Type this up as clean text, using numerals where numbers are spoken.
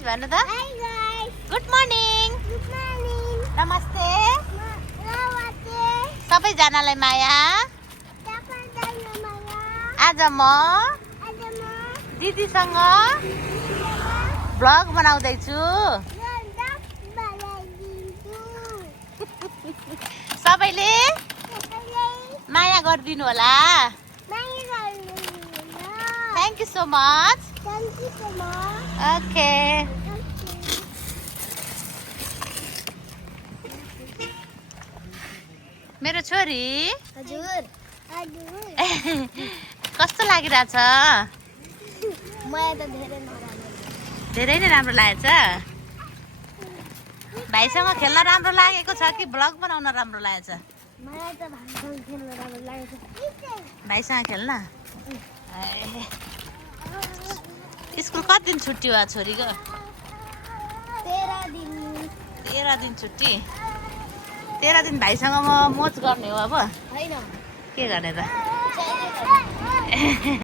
guys भन्नु त good morning नमस्ते सबैजनालाई माया आज म दिदीसँग भ्लग बनाउँदैछु सबैले माया गरिदिनु होला thank you so much okay मेरो छोरी हजुर कस्तो लागिरहेछ मलाई त धेरै नै राम्रो लागेछ भाइसँग खेल्न राम्रो लागेको छ कि भ्लग बनाउन राम्रो लागेछ मलाई त भाइसँग खेल्न राम्रो लागेको भाइसँग खेल्न स्कुल कति दिन छुट्टी भयो छोरीको 13 दिन छुट्टी 13 दिन भाइसँग म मोज गर्ने हो अब होइन के गर्ने त